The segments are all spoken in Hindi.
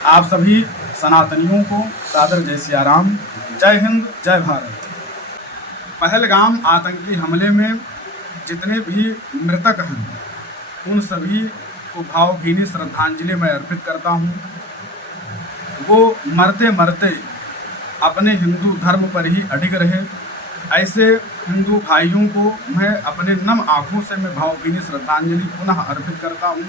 आप सभी सनातनियों को सादर जय सिया राम, जय हिंद, जय भारत। पहलगाम आतंकी हमले में जितने भी मृतक हैं उन सभी को भावभीनी श्रद्धांजलि मैं अर्पित करता हूं। वो मरते मरते अपने हिंदू धर्म पर ही अडिग रहे। ऐसे हिंदू भाइयों को मैं अपने नम आँखों से मैं भावभीनी श्रद्धांजलि पुनः अर्पित करता हूं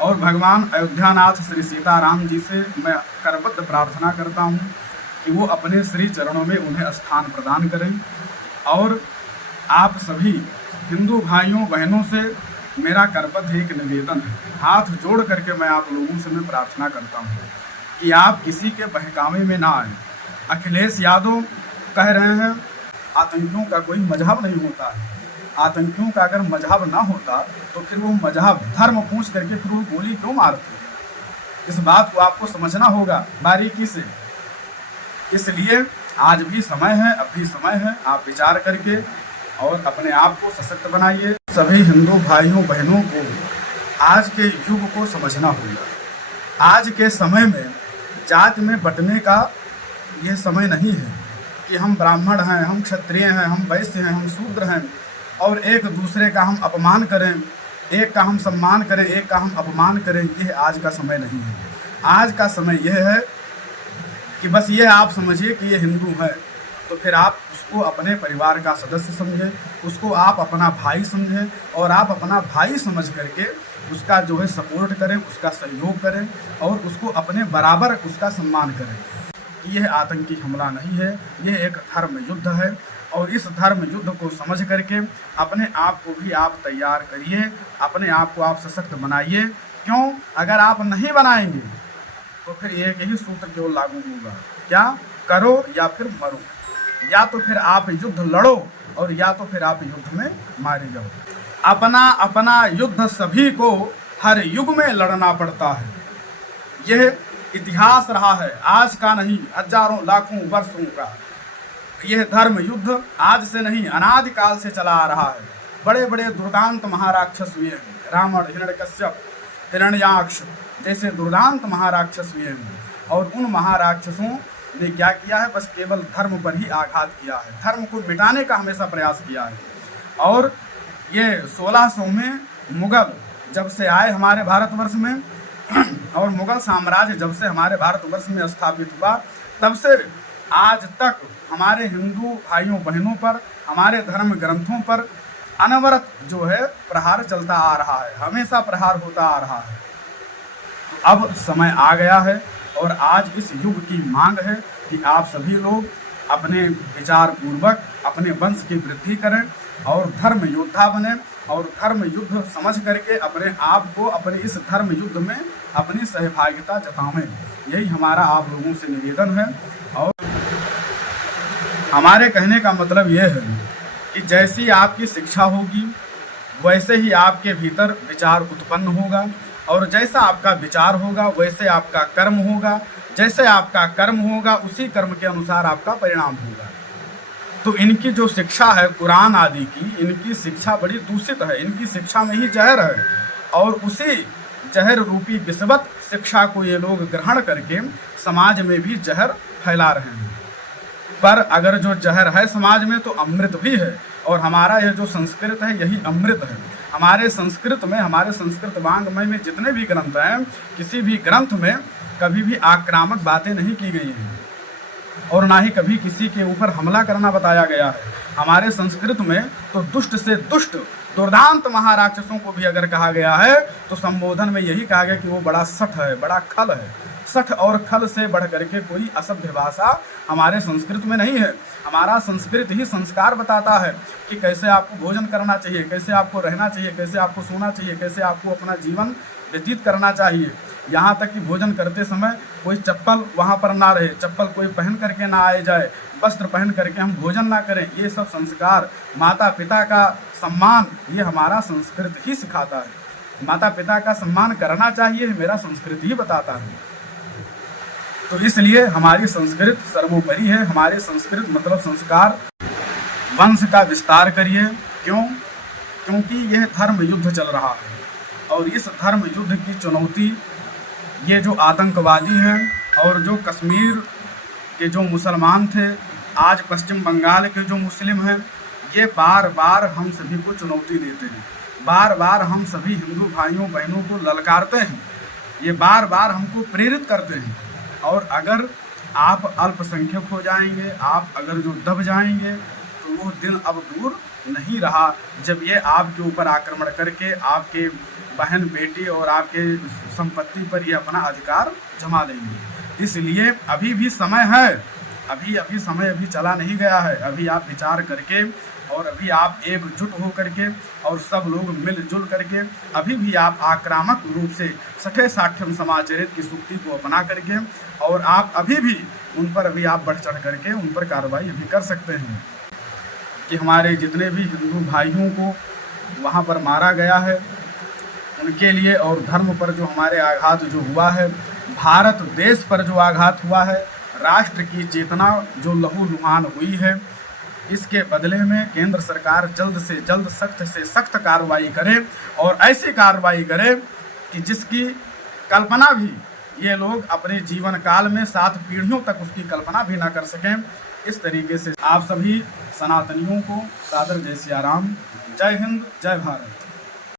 और भगवान अयोध्यानाथ श्री सीताराम जी से मैं करबद्ध प्रार्थना करता हूं कि वो अपने श्री चरणों में उन्हें स्थान प्रदान करें। और आप सभी हिंदू भाइयों बहनों से मेरा करबद्ध एक निवेदन है, हाथ जोड़ करके मैं आप लोगों से मैं प्रार्थना करता हूं कि आप किसी के बहकावे में ना आए। अखिलेश यादव कह रहे हैं आतंकियों का कोई मजहब नहीं होता है। आतंकियों का अगर मजहब ना होता तो फिर वो मजहब धर्म पूछ करके फिर वो गोली क्यों मारते। इस बात को आपको समझना होगा बारीकी से। इसलिए आज भी समय है, अब भी समय है, आप विचार करके और अपने आप को सशक्त बनाइए। सभी हिंदू भाइयों बहनों को आज के युग को समझना होगा। आज के समय में जात में बंटने का यह समय नहीं है कि हम ब्राह्मण हैं, हम क्षत्रिय हैं, हम वैश्य हैं, हम शूद्र हैं और एक दूसरे का हम अपमान करें, एक का हम सम्मान करें, एक का हम अपमान करें। यह आज का समय नहीं है। आज का समय यह है कि बस ये आप समझिए कि ये हिंदू है तो फिर आप उसको अपने परिवार का सदस्य समझें, उसको आप अपना भाई समझें और आप अपना भाई समझ करके उसका जो है सपोर्ट करें, उसका सहयोग करें और उसको अपने बराबर उसका सम्मान करें। यह आतंकी हमला नहीं है, यह एक धर्म युद्ध है और इस धर्म युद्ध को समझ करके अपने आप को भी आप तैयार करिए, अपने आप को आप सशक्त बनाइए। क्यों? अगर आप नहीं बनाएंगे तो फिर एक ही सूत्र केवल लागू होगा, क्या करो या फिर मरो। या तो फिर आप युद्ध लड़ो और या तो फिर आप युद्ध में मारे जाओ। अपना अपना युद्ध सभी को हर युग में लड़ना पड़ता है। यह इतिहास रहा है, आज का नहीं, हजारों लाखों वर्षों का। यह धर्म युद्ध आज से नहीं, अनादिकाल से चला आ रहा है। बड़े बड़े दुर्दांत महाराक्षस हुए हैं, रावण, हिरण्यकश्यप, हिरण्याक्ष जैसे दुर्दांत महाराक्षस हुए हैं और उन महाराक्षसों ने क्या किया है, बस केवल धर्म पर ही आघात किया है, धर्म को मिटाने का हमेशा प्रयास किया है। और ये 1600 में मुगल जब से आए हमारे भारतवर्ष में और मुगल साम्राज्य जब से हमारे भारतवर्ष में स्थापित हुआ तब से आज तक हमारे हिंदू भाइयों बहनों पर, हमारे धर्म ग्रंथों पर अनवरत जो है प्रहार चलता आ रहा है, हमेशा प्रहार होता आ रहा है। तो अब समय आ गया है और आज इस युग की मांग है कि आप सभी लोग अपने विचार पूर्वक अपने वंश की वृद्धि करें और धर्म योद्धा बने और धर्म युद्ध समझ करके अपने आप को अपने इस धर्म युद्ध में अपनी सहभागिता जतावें। यही हमारा आप लोगों से निवेदन है। और हमारे कहने का मतलब यह है कि जैसी आपकी शिक्षा होगी वैसे ही आपके भीतर विचार उत्पन्न होगा और जैसा आपका विचार होगा वैसे आपका कर्म होगा, जैसे आपका कर्म होगा उसी कर्म के अनुसार आपका परिणाम होगा। तो इनकी जो शिक्षा है कुरान आदि की, इनकी शिक्षा बड़ी दूषित है, इनकी शिक्षा में ही जहर है और उसी जहर रूपी विषवत शिक्षा को ये लोग ग्रहण करके समाज में भी जहर फैला रहे हैं। पर अगर जो जहर है समाज में तो अमृत भी है और हमारा यह जो संस्कृत है यही अमृत है। हमारे संस्कृत में, हमारे संस्कृत वाङ्मय में जितने भी ग्रंथ हैं, किसी भी ग्रंथ में कभी भी आक्रामक बातें नहीं की गई हैं और ना ही कभी किसी के ऊपर हमला करना बताया गया है। हमारे संस्कृत में तो दुष्ट से दुष्ट दुर्दांत महाराक्षसों को भी अगर कहा गया है तो संबोधन में यही कहा गया कि वो बड़ा सठ है, बड़ा खल है। सठ और खल से बढ़ करके कोई असभ्य भाषा हमारे संस्कृत में नहीं है। हमारा संस्कृत ही संस्कार बताता है कि कैसे आपको भोजन करना चाहिए, कैसे आपको रहना चाहिए, कैसे आपको सोना चाहिए, कैसे आपको अपना जीवन व्यतीत करना चाहिए। यहाँ तक कि भोजन करते समय कोई चप्पल वहाँ पर ना रहे, चप्पल कोई पहन करके ना आए जाए, वस्त्र पहन करके हम भोजन ना करें। ये सब संस्कार, माता पिता का सम्मान, ये हमारा संस्कृत ही सिखाता है। माता पिता का सम्मान करना चाहिए, मेरा संस्कृत ही बताता है। तो इसलिए हमारी संस्कृत सर्वोपरि है। हमारी संस्कृत मतलब संस्कार, वंश का विस्तार करिए। क्यों? क्योंकि यह धर्म युद्ध चल रहा है और इस धर्म युद्ध की चुनौती ये जो आतंकवादी हैं और जो कश्मीर के जो मुसलमान थे, आज पश्चिम बंगाल के जो मुस्लिम हैं, ये बार बार हम सभी को चुनौती देते हैं, बार बार हम सभी हिंदू भाइयों बहनों को ललकारते हैं, ये बार बार हमको प्रेरित करते हैं। और अगर आप अल्पसंख्यक हो जाएंगे, आप अगर जो दब जाएंगे, तो वो दिन अब दूर नहीं रहा जब ये आपके ऊपर आक्रमण करके आपके बहन बेटी और आपके संपत्ति पर ये अपना अधिकार जमा लेंगे। इसलिए अभी भी समय है, अभी समय चला नहीं गया है। अभी आप विचार करके और अभी आप एकजुट हो करके और सब लोग मिलजुल करके अभी भी आप आक्रामक रूप से सखे साठ्यम समाचरित की सूक्ति को अपना करके और आप अभी भी उन पर अभी आप बढ़ चढ़ करके उन पर कार्रवाई अभी कर सकते हैं कि हमारे जितने भी हिंदू भाइयों को वहाँ पर मारा गया है उनके लिए, और धर्म पर जो हमारे आघात जो हुआ है, भारत देश पर जो आघात हुआ है, राष्ट्र की चेतना जो लहूलुहान हुई है, इसके बदले में केंद्र सरकार जल्द से जल्द सख्त से सख्त कार्रवाई करे और ऐसी कार्रवाई करे कि जिसकी कल्पना भी ये लोग अपने जीवन काल में 7 पीढ़ियों तक उसकी कल्पना भी ना कर सकें। इस तरीके से आप सभी सनातनियों को सादर जय सिया राम। जय हिंद, जय भारत।